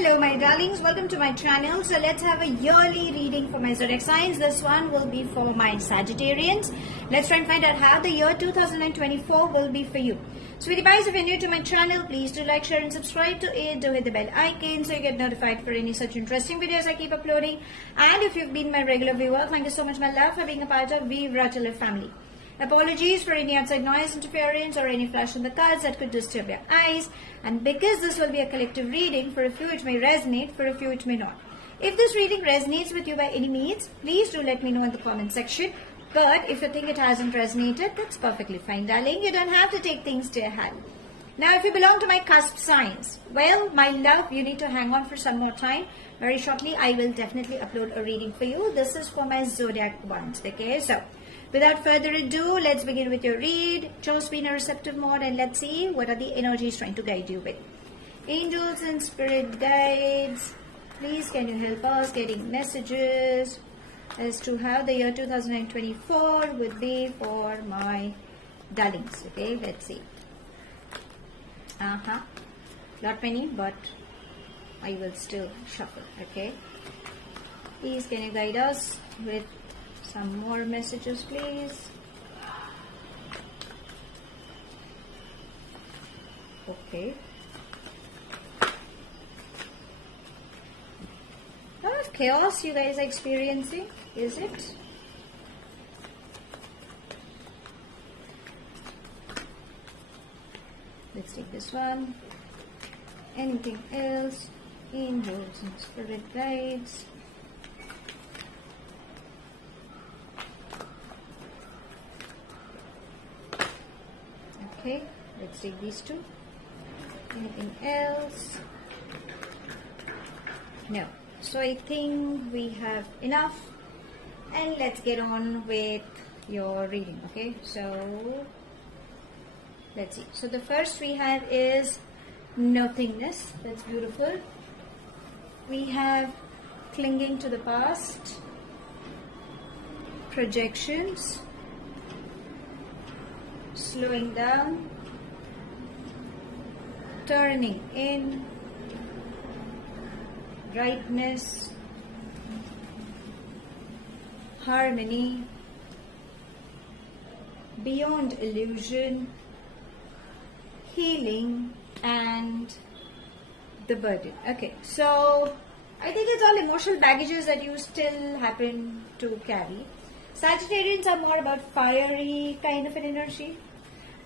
Hello my darlings, welcome to my channel. So let's have a yearly reading for my zodiac signs. This one will be for my Sagittarians. Let's try and find out how the year 2024 will be for you. Sweetie pies, if you're new to my channel, please do like, share and subscribe to it. Do hit the bell icon so you get notified for any such interesting videos I keep uploading. And if you've been my regular viewer, thank you so much my love for being a part of Zen Osho Deck family. Apologies for any outside noise, interference or any flash on the cards that could disturb your eyes. And because this will be a collective reading, for a few it may resonate, for a few it may not. If this reading resonates with you by any means, please do let me know in the comment section. But if you think it hasn't resonated, that's perfectly fine, darling. You don't have to take things to your hand. Now, if you belong to my cusp signs, well, my love, you need to hang on for some more time. Very shortly, I will definitely upload a reading for you. This is for my zodiac ones, okay? So, without further ado, let's begin with your read. Just be in a receptive mode and let's see what are the energies trying to guide you with. Angels and spirit guides, please can you help us getting messages as to how the year 2024 would be for my darlings. Okay, let's see. Not many, but I will still shuffle. Okay, please can you guide us with some more messages, please. Okay. A lot of chaos you guys are experiencing, is it? Let's take this one. Anything else? Angels and spirit guides. Okay, let's take these two. Anything else? No. So I think we have enough, and let's get on with your reading. Okay, so let's see. So the first we have is nothingness. That's beautiful. We have clinging to the past, projections, slowing down, turning in, brightness, harmony, beyond illusion, healing, and the burden. Okay, so I think it's all emotional baggages that you still happen to carry. Sagittarians are more about fiery kind of an energy.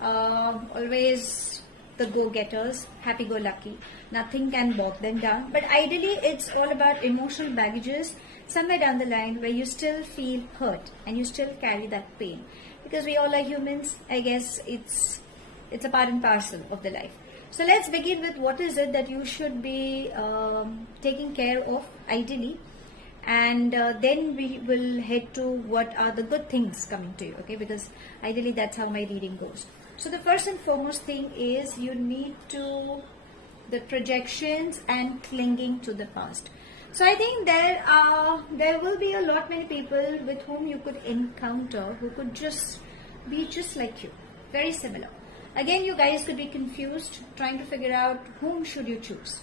Always the go-getters, happy-go-lucky. Nothing can bog them down. But ideally, it's all about emotional baggages somewhere down the line where you still feel hurt and you still carry that pain. Because we all are humans, I guess it's a part and parcel of the life. So let's begin with what is it that you should be taking care of ideally. And then we will head to what are the good things coming to you, okay? Because ideally that's how my reading goes. So the first and foremost thing is you need to, the projections and clinging to the past. So I think there will be a lot many people with whom you could encounter who could just be just like you, very similar. Again, you guys could be confused, trying to figure out whom should you choose.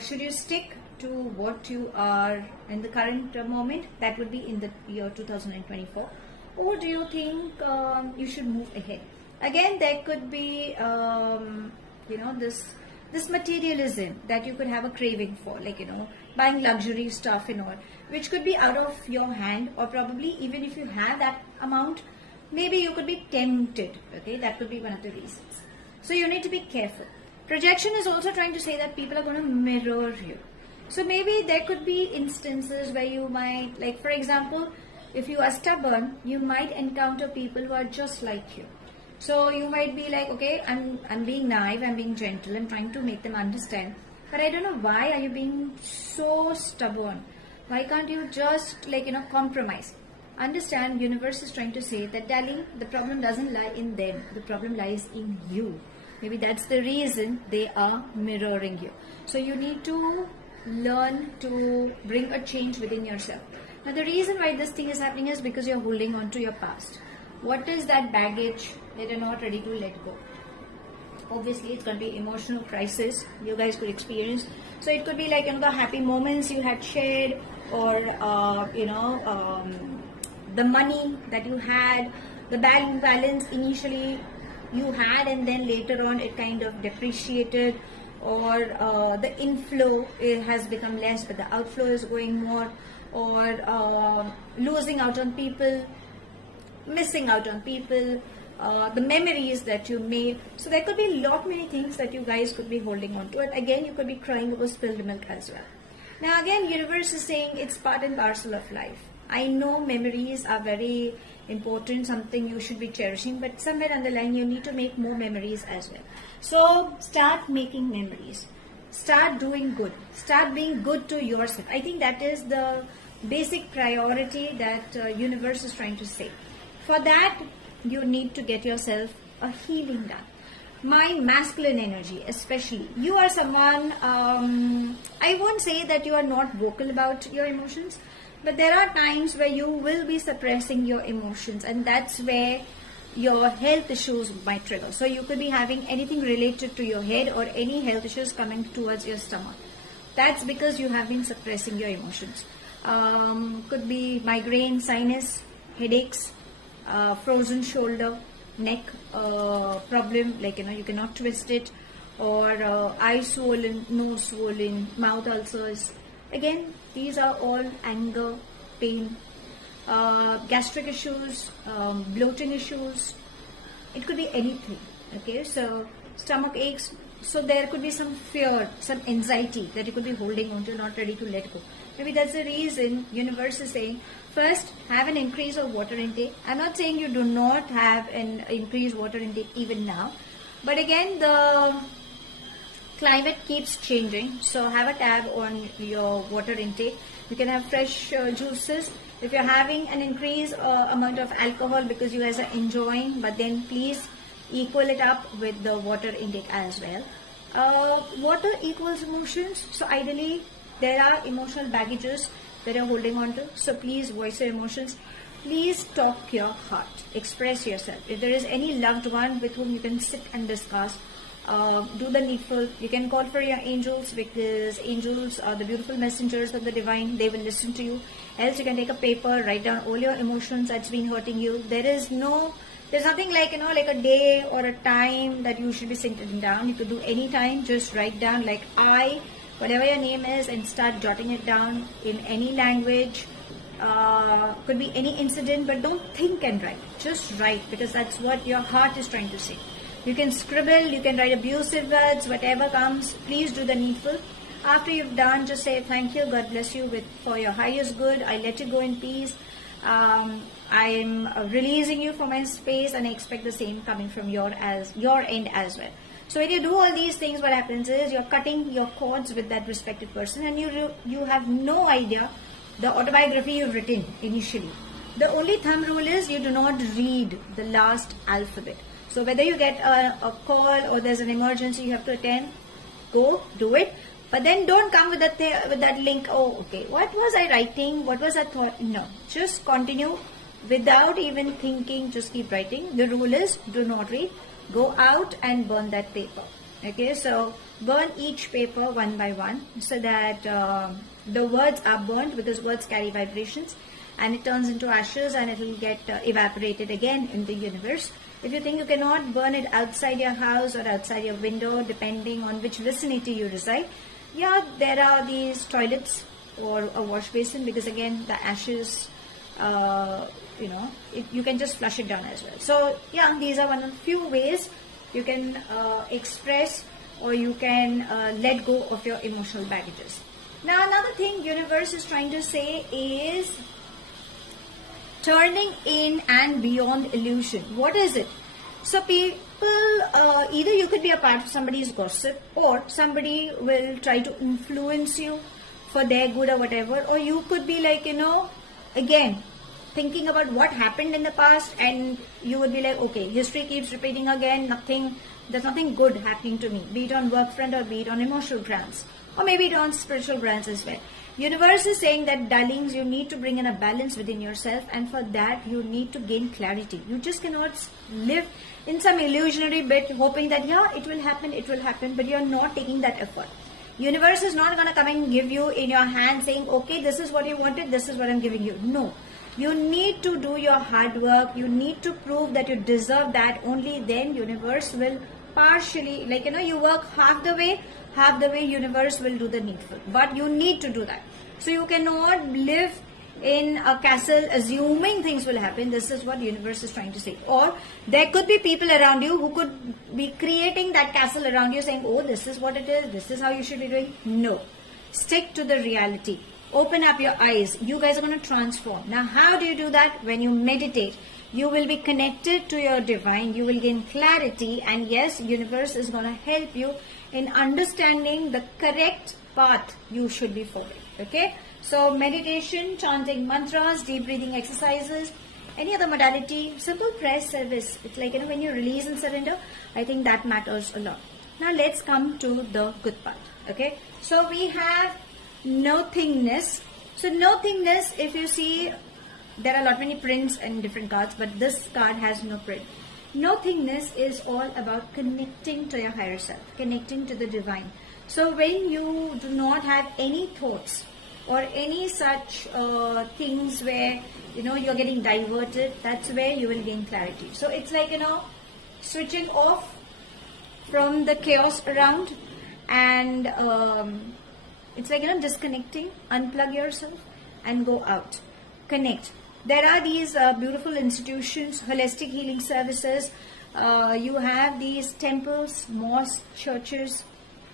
Should you stick to what you are in the current moment, that would be in the year 2024, or do you think you should move ahead? Again, there could be this materialism that you could have a craving for, like buying luxury stuff and all, which could be out of your hand, or probably even if you have that amount, maybe you could be tempted. Okay, that could be one of the reasons. So you need to be careful. Projection is also trying to say that people are going to mirror you. So maybe there could be instances where you might, like for example, if you are stubborn, you might encounter people who are just like you. So you might be like, okay, I'm being naive, I'm being gentle, I'm trying to make them understand. But I don't know, why are you being so stubborn? Why can't you just compromise? Understand, universe is trying to say that, darling, the problem doesn't lie in them. The problem lies in you. Maybe that's the reason they are mirroring you. So you need to learn to bring a change within yourself. Now the reason why this thing is happening is because you're holding on to your past. What is that baggage that you're not ready to let go? Obviously it's going to be emotional crisis you guys could experience. So it could be like, the happy moments you had shared, or the money that you had, the balance initially you had, and then later on it kind of depreciated, or the inflow has become less but the outflow is going more, or losing out on people, missing out on people, the memories that you made. So there could be a lot many things that you guys could be holding on to, and again you could be crying over spilled milk as well. Now again, universe is saying it's part and parcel of life. I know memories are very important, something you should be cherishing, but somewhere on the line you need to make more memories as well. So start making memories, start doing good, start being good to yourself. I think that is the basic priority that universe is trying to say. For that, you need to get yourself a healing done. My masculine energy especially, you are someone, I won't say that you are not vocal about your emotions, but there are times where you will be suppressing your emotions, and that's where your health issues might trigger. So you could be having anything related to your head or any health issues coming towards your stomach. That's because you have been suppressing your emotions. Could be migraine, sinus, headaches, frozen shoulder, neck problem, like you cannot twist it, or eye swollen, nose swollen, mouth ulcers. Again, these are all anger, pain, gastric issues, bloating issues. It could be anything. Okay, so stomach aches. So there could be some fear, some anxiety that you could be holding on to, not ready to let go. Maybe that's the reason universe is saying, first, have an increase of water intake. I'm not saying you do not have an increased water intake even now, but again, the climate keeps changing, so have a tab on your water intake. You can have fresh juices. If you're having an increased amount of alcohol because you guys are enjoying, but then please equal it up with the water intake as well. Water equals emotions, so ideally there are emotional baggages that you're holding on to, so please voice your emotions. Please talk your heart, express yourself. If there is any loved one with whom you can sit and discuss, do the needful. You can call for your angels, because angels are the beautiful messengers of the divine. They will listen to you. Else you can take a paper, write down all your emotions that's been hurting you. There's nothing like like a day or a time that you should be sitting down. You could do any time. Just write down like whatever your name is, and start jotting it down in any language. Could be any incident, but don't think and write. Just write, because that's what your heart is trying to say. You can scribble, you can write abusive words, whatever comes. Please do the needful. After you've done, just say thank you, God bless you for your highest good. I let you go in peace. I'm releasing you from my space, and I expect the same coming from your end as well. So when you do all these things, what happens is you're cutting your cords with that respected person, and you have no idea the autobiography you've written initially. The only thumb rule is you do not read the last alphabet. So whether you get a call or there's an emergency you have to attend, go do it. But then don't come with that link. Oh, okay, what was I writing? What was that thought? No, just continue without even thinking. Just keep writing. The rule is do not read. Go out and burn that paper. Okay, so burn each paper one by one, so that the words are burned, because words carry vibrations, and it turns into ashes, and it will get evaporated again in the universe. If you think you cannot burn it outside your house or outside your window, depending on which vicinity you reside, yeah, there are these toilets or a wash basin, because again, the ashes, you can just flush it down as well. So yeah, these are one of the few ways you can express, or you can let go of your emotional baggages. Now, another thing universe is trying to say is turning in and beyond illusion. What is it? So people, either you could be a part of somebody's gossip, or somebody will try to influence you for their good or whatever, or you could be like, again, thinking about what happened in the past, and you would be like, okay, history keeps repeating again, there's nothing good happening to me, be it on work front or be it on emotional grounds, or maybe it on spiritual grounds as well. Universe is saying that, darlings, you need to bring in a balance within yourself, and for that you need to gain clarity. You just cannot live in some illusionary bit hoping that it will happen, but you're not taking that effort. Universe is not going to come and give you in your hand saying, okay, this is what you wanted, this is what I'm giving you. No, you need to do your hard work. You need to prove that you deserve that. Only then universe will partially, you work half the way universe will do the needful, but you need to do that. So you cannot live in a castle assuming things will happen. This is what universe is trying to say. Or there could be people around you who could be creating that castle around you, saying, oh, this is what it is, this is how you should be doing. No, stick to the reality. Open up your eyes. You guys are going to transform. Now, how do you do that? When you meditate, you will be connected to your divine. You will gain clarity, and yes, universe is going to help you in understanding the correct path you should be following. Okay, so meditation, chanting mantras, deep breathing exercises, any other modality, simple prayer service. It's like, when you release and surrender, I think that matters a lot. Now let's come to the good part. Okay, so we have nothingness. So nothingness, if you see, there are a lot many prints and different cards, but this card has no print. Nothingness is all about connecting to your higher self, connecting to the divine. So when you do not have any thoughts or any such things where you're getting diverted, that's where you will gain clarity. So it's like switching off from the chaos around, and it's like disconnecting, unplug yourself and go out, connect. There are these beautiful institutions, holistic healing services. You have these temples, mosques, churches,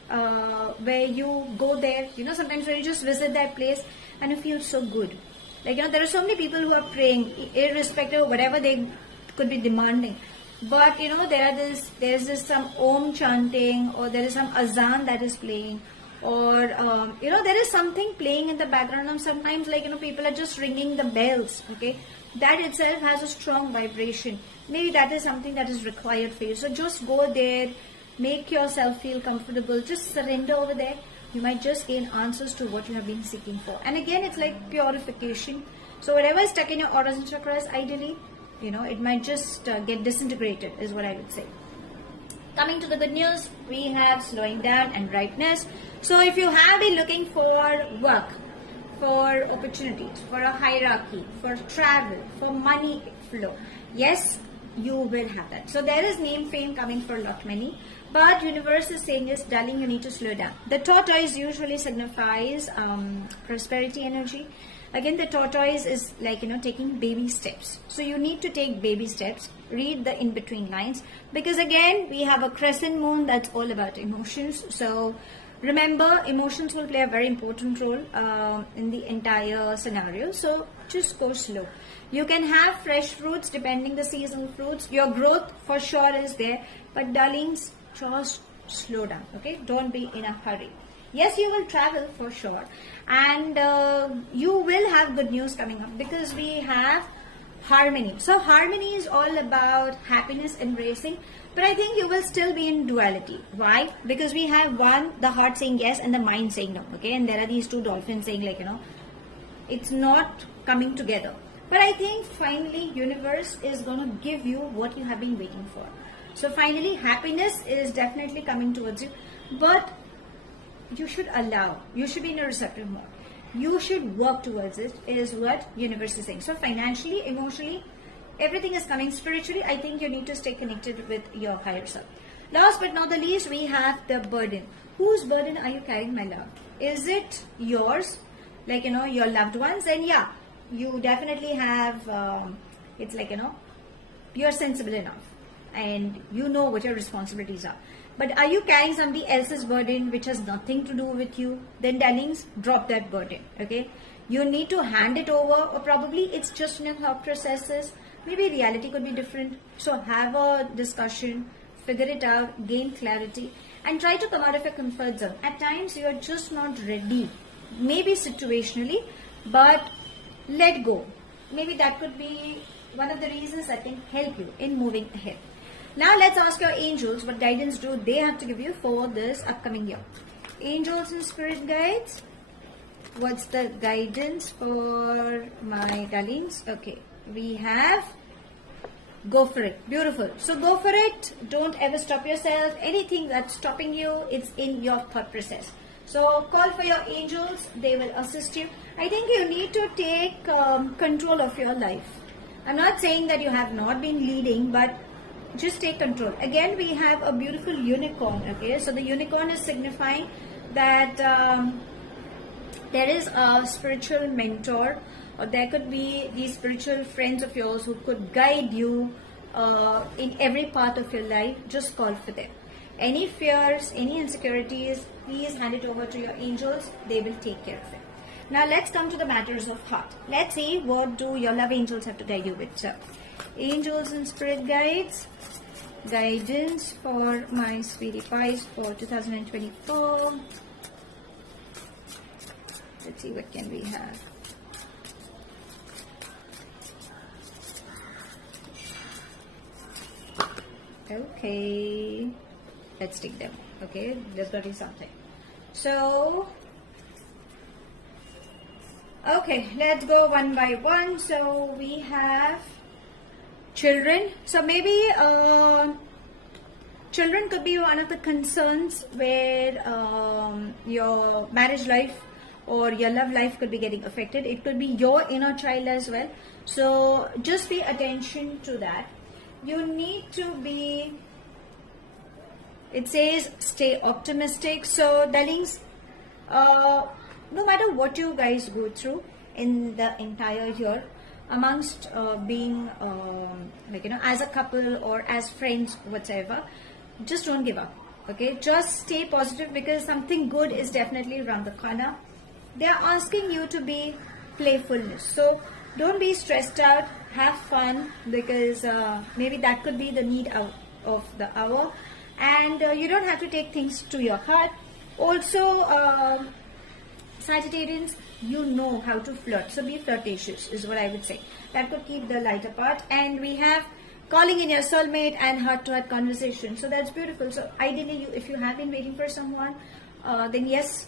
where you go there. Sometimes when you just visit that place and you feel so good. There are so many people who are praying, irrespective of whatever they could be demanding. But there's this some Om chanting, or there is some Azan that is playing, or there is something playing in the background, and sometimes people are just ringing the bells. Okay, that itself has a strong vibration. Maybe that is something that is required for you. So just go there, make yourself feel comfortable, just surrender over there. You might just gain answers to what you have been seeking for. And again, it's like purification. So whatever is stuck in your auras and chakras, ideally, it might just get disintegrated, is what I would say. Coming to the good news, we have slowing down and ripeness. So if you have been looking for work, for opportunities, for a hierarchy, for travel, for money flow, yes, you will have that. So there is name fame coming for a lot many, but universe is saying is, darling, you need to slow down. The tortoise usually signifies prosperity energy. Again, the tortoise is like, taking baby steps. So you need to take baby steps. Read the in-between lines, because again, we have a crescent moon that's all about emotions. So remember, emotions will play a very important role in the entire scenario. So just go slow. You can have fresh fruits depending the seasonal fruits. Your growth for sure is there, but darlings, just slow down. Okay, don't be in a hurry. Yes, you will travel for sure, and you will have good news coming up, because we have harmony. So harmony is all about happiness, embracing, but I think you will still be in duality. Why? Because we have one, the heart saying yes and the mind saying no. Okay, and there are these two dolphins saying it's not coming together. But I think finally universe is going to give you what you have been waiting for. So finally happiness is definitely coming towards you, but you should allow, you should be in a receptive mode. You should work towards it, is what universe is saying. So financially, emotionally, everything is coming. Spiritually, I think you need to stay connected with your higher self. Last but not the least, we have the burden. Whose burden are you carrying, my love? Is it yours? Your loved ones? And yeah, you definitely have, it's like, you're sensible enough and you know what your responsibilities are. But are you carrying somebody else's burden which has nothing to do with you? Then darlings, drop that burden. Okay, you need to hand it over, or probably it's just in your thought processes. Maybe reality could be different. So have a discussion, figure it out, gain clarity, and try to come out of your comfort zone. At times you are just not ready, maybe situationally, but let go. maybe that could be one of the reasons that can help you in moving ahead. Now let's ask your angels what guidance do they have to give you for this upcoming year. Angels and spirit guides, what's the guidance for my darlings? Okay, we have go for it. Beautiful. So go for it. Don't ever stop yourself. Anything that's stopping you, it's in your thought process. So call for your angels. They will assist you. I think you need to take control of your life. I'm not saying that you have not been leading, but just take control. Again, we have a beautiful unicorn. Okay, so the unicorn is signifying that there is a spiritual mentor, or there could be these spiritual friends of yours who could guide you in every part of your life. Just call for them. Any fears, any insecurities, please hand it over to your angels. They will take care of it. Now let's come to the matters of heart. Let's see what do your love angels have to guide you with. So, angels and spirit guides, guidance for my sweetie pies for 2024. Let's see what can we have. Okay, let's take them. Okay, there's got to be something. So, okay, let's go one by one. So we have children. So maybe children could be one of the concerns where your marriage life or your love life could be getting affected. It could be your inner child as well. So just pay attention to that. You need to be, it says stay optimistic. So darlings, no matter what you guys go through in the entire year, amongst being as a couple or as friends, whatever, just don't give up. Okay, just stay positive, because something good is definitely around the corner. They are asking you to be playfulness. So don't be stressed out. Have fun, because maybe that could be the need of the hour. And you don't have to take things to your heart. Also, Sagittarians, you know how to flirt. So be flirtatious is what I would say. That could keep the light apart. And we have calling in your soulmate and heart-to-heart conversation. So that's beautiful. So ideally, if you have been waiting for someone, then yes,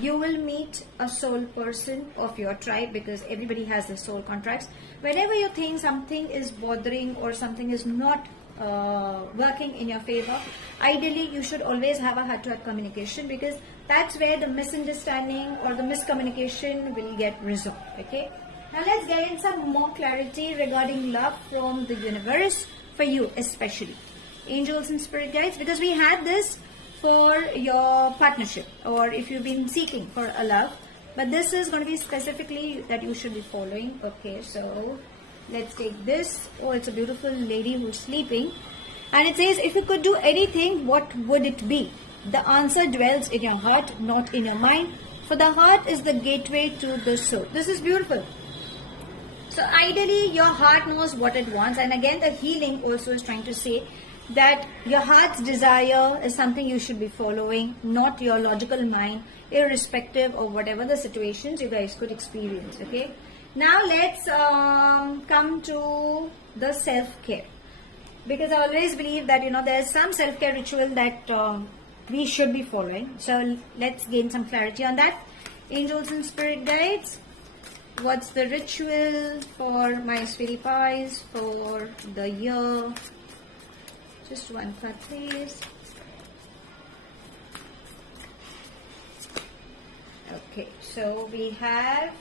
you will meet a soul person of your tribe, because everybody has their soul contracts. Whenever you think something is bothering or something is not working in your favor, ideally you should always have a heart-to-heart communication, because that's where the misunderstanding or the miscommunication will get resolved. Okay, now let's get in some more clarity regarding love from the universe for you, especially angels and spirit guides, because we had this for your partnership, or if you've been seeking for a love, but this is going to be specifically that you should be following. Okay, so let's take this. Oh, it's a beautiful lady who's sleeping, and it says, if you could do anything, what would it be? The answer dwells in your heart, not in your mind, for the heart is the gateway to the soul. This is beautiful. So ideally your heart knows what it wants, and again the healing also is trying to say that your heart's desire is something you should be following, not your logical mind, irrespective of whatever the situations you guys could experience. Okay, now let's come to the self-care, because I always believe that there's some self-care ritual that we should be following. So let's gain some clarity on that. Angels and spirit guides, what's the ritual for my sweetie pies for the year? Just one card, please. Okay, so we have,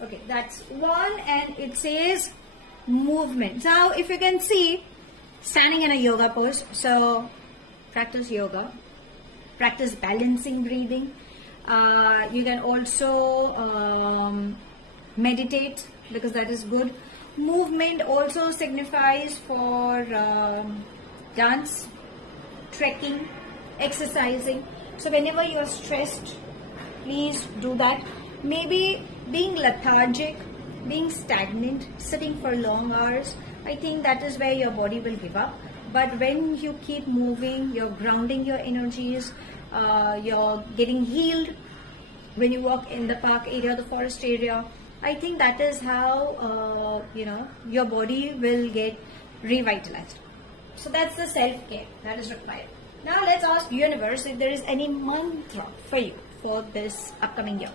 okay, that's one, and it says movement. Now, if you can see, standing in a yoga pose, so practice yoga, practice balancing breathing. You can also meditate, because that is good. Movement also signifies for dance, trekking, exercising. So whenever you are stressed, please do that. Maybe being lethargic, being stagnant, sitting for long hours, I think that is where your body will give up. But when you keep moving, you're grounding your energies, you're getting healed. When you walk in the park area, the forest area, I think that is how your body will get revitalized. So that's the self-care that is required. Now let's ask universe if there is any mantra for you for this upcoming year.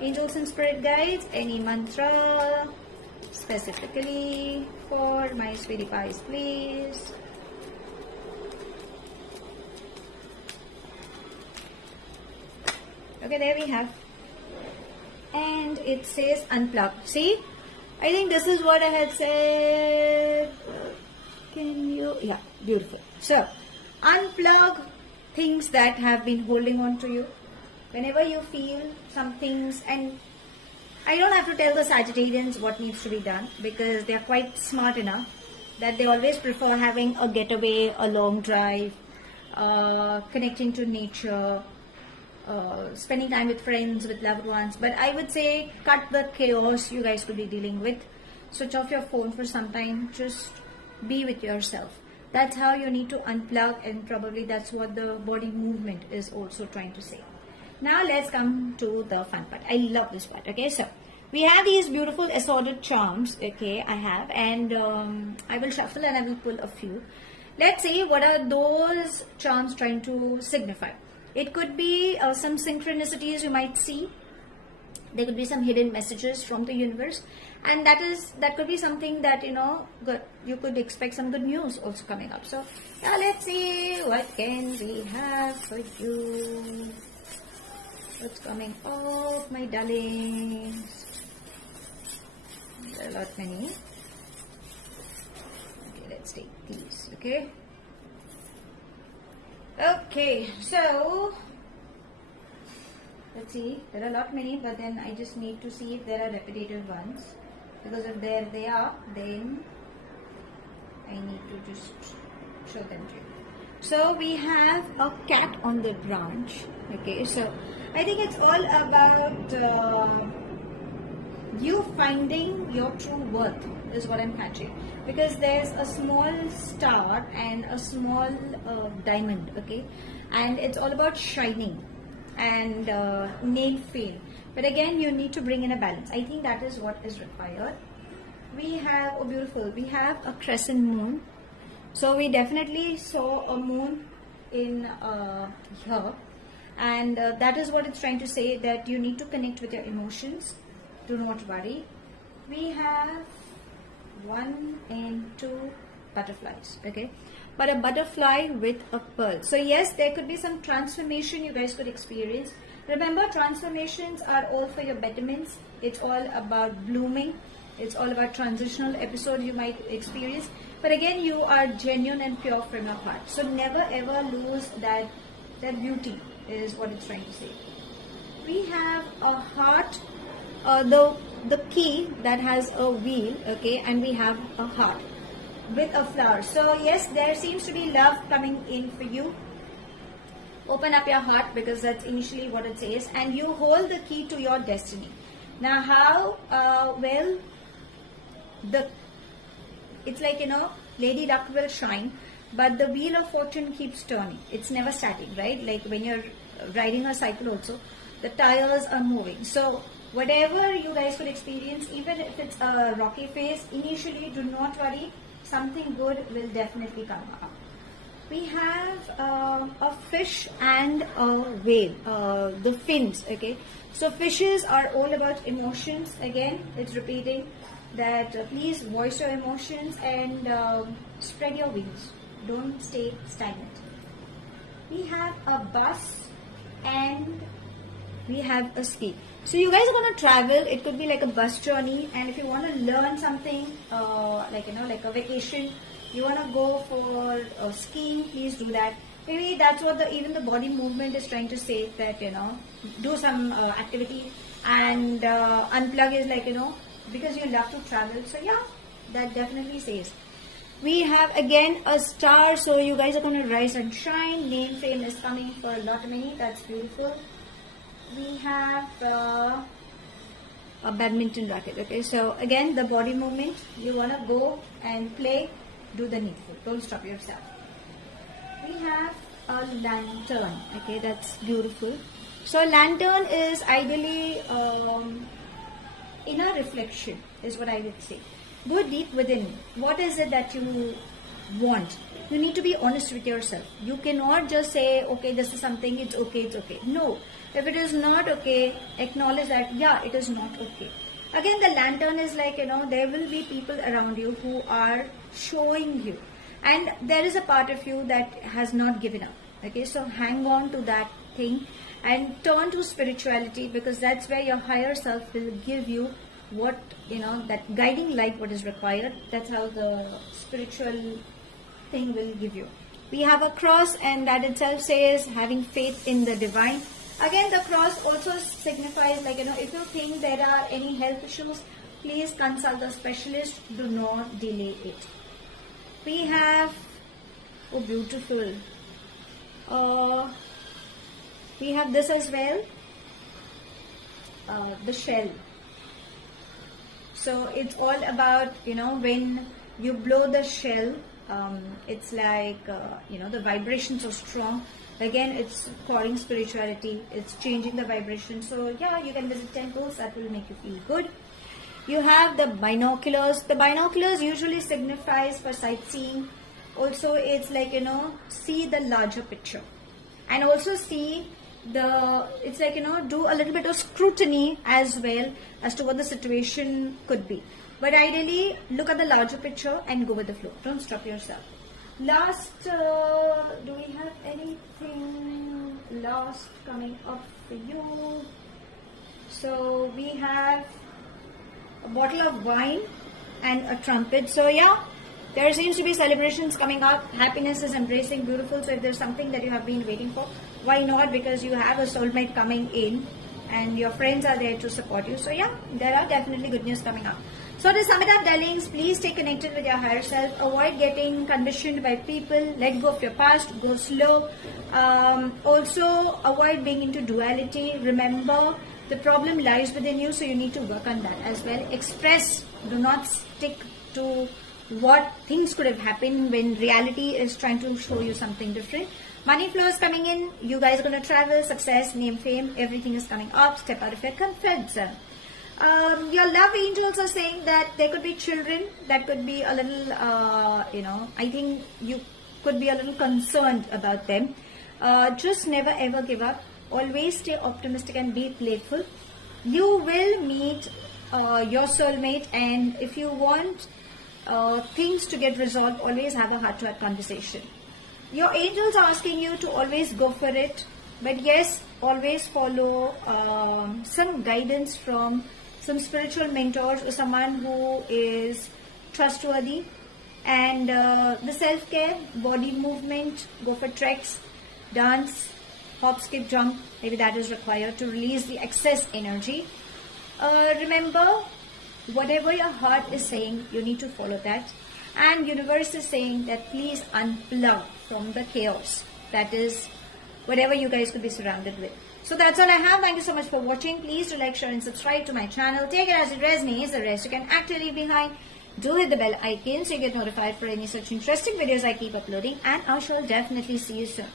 Angels and spirit guides, any mantra specifically for my sweetie pies, please. Okay, there we have. And it says unplug. See, I think this is what I had said. Can you? Yeah, beautiful. So, unplug things that have been holding on to you. Whenever you feel some things, and I don't have to tell the Sagittarians what needs to be done because they are quite smart enough that they always prefer having a getaway, a long drive, connecting to nature, spending time with friends, with loved ones. But I would say cut the chaos you guys could be dealing with. Switch off your phone for some time. Just be with yourself. That's how you need to unplug, and probably that's what the body movement is also trying to say. Now let's come to the fun part. I love this part. Okay, so we have these beautiful assorted charms. Okay, I have, and I will shuffle and I will pull a few. Let's see what are those charms trying to signify. It could be some synchronicities you might see. There could be some hidden messages from the universe, and that could be something that good. You could expect some good news also coming up. So now let's see what can we have for you. What's coming up, my darlings? There are a lot many. Okay, let's take these. Okay, so let's see. There are a lot many, but then I just need to see if there are repetitive ones, because if there they are, then I need to just show them to you. So we have a cat on the branch. Okay, so I think it's all about you finding your true worth is what I'm catching, because there's a small star and a small diamond. Okay, and it's all about shining and name fame, but again you need to bring in a balance. I think that is what is required. We have, oh beautiful, we have a crescent moon. So we definitely saw a moon in here, and that is what it's trying to say, that you need to connect with your emotions. Do not worry. We have 1 and 2 butterflies. Okay, but a butterfly with a pearl. So yes, there could be some transformation you guys could experience. Remember, transformations are all for your betterments. It's all about blooming. It's all about transitional episodes you might experience. But again, you are genuine and pure from your heart. So never ever lose that beauty is what it's trying to say. We have a heart, the key that has a wheel. Okay, and we have a heart with a flower. So yes, there seems to be love coming in for you. Open up your heart, because that's initially what it says, and you hold the key to your destiny. Now how well it's like Lady Luck will shine, but the wheel of fortune keeps turning. It's never static, right? Like when you're riding a cycle also, the tires are moving. So whatever you guys could experience, even if it's a rocky phase, initially do not worry, something good will definitely come up. We have a fish and a whale, the fins. Okay, so fishes are all about emotions. Again, it's repeating that please voice your emotions and spread your wings. Don't stay stagnant. We have a bus and we have a ski. So you guys are going to travel. It could be like a bus journey, and if you want to learn something like a vacation, you want to go for skiing, please do that. Maybe that's what even the body movement is trying to say, that do some activity, and unplug is like because you love to travel. So yeah, that definitely says. We have again a star, so you guys are going to rise and shine. Name fame is coming for a lot many. That's beautiful. We have a badminton racket. Okay, so again the body movement, you want to go and play, do the needful, don't stop yourself. We have a lantern. Okay, that's beautiful. So lantern is ideally inner reflection is what I would say. Go deep within. What is it that you want? You need to be honest with yourself. You cannot just say, okay, this is something, it's okay, it's okay. No. If it is not okay, acknowledge that, yeah, it is not okay. Again, the lantern is like, there will be people around you who are showing you. And there is a part of you that has not given up. Okay, so hang on to that thing and turn to spirituality, because that's where your higher self will give you what, that guiding light, what is required. That's how the spiritual thing will give you. We have a cross, and that itself says having faith in the divine. Again, the cross also signifies like, if you think there are any health issues, please consult a specialist. Do not delay it. We have, oh beautiful, we have this as well, the shell. So it's all about, when you blow the shell, it's like, the vibrations are strong. Again, it's calling spirituality, it's changing the vibration. So yeah, you can visit temples, that will make you feel good. You have the binoculars. The binoculars usually signifies for sightseeing. Also, it's like, see the larger picture. And also see it's like, do a little bit of scrutiny as well as to what the situation could be. But ideally, look at the larger picture and go with the flow. Don't stop yourself. Last, do we have anything last coming up for you? So we have a bottle of wine and a trumpet. So yeah, there seems to be celebrations coming up. Happiness is embracing, beautiful. So if there's something that you have been waiting for, why not? Because you have a soulmate coming in and your friends are there to support you. So yeah, there are definitely good news coming up. So to sum it up, darlings, please stay connected with your higher self. Avoid getting conditioned by people. Let go of your past. Go slow. Also, avoid being into duality. Remember, the problem lies within you, so you need to work on that as well. Express. Do not stick to what things could have happened when reality is trying to show you something different. Money flow is coming in. You guys are going to travel. Success, name, fame. Everything is coming up. Step out of your comfort zone. Your love angels are saying that there could be children that could be a little, I think you could be a little concerned about them. Just never ever give up. Always stay optimistic and be playful. You will meet your soulmate, and if you want things to get resolved, always have a heart-to-heart conversation. Your angels are asking you to always go for it, but yes, always follow some guidance from some spiritual mentors or someone who is trustworthy. And the self-care, body movement, go for treks, dance, hop, skip, jump, maybe that is required to release the excess energy. Remember, whatever your heart is saying, you need to follow that. And universe is saying that please unplug from the chaos. That is whatever you guys could be surrounded with. So that's all I have. Thank you so much for watching. Please do like, share and subscribe to my channel. Take it as it resonates. The rest you can actually leave behind. Do hit the bell icon so you get notified for any such interesting videos I keep uploading. And I shall definitely see you soon.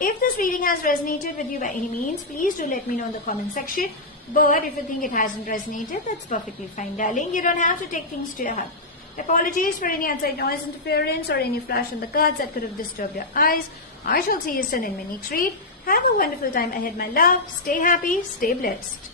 If this reading has resonated with you by any means, please do let me know in the comment section. But if you think it hasn't resonated, that's perfectly fine, darling. You don't have to take things to your heart. Apologies for any outside noise interference or any flash on the cards that could have disturbed your eyes. I shall see you soon in my next read. Have a wonderful time ahead, my love. Stay happy, stay blessed.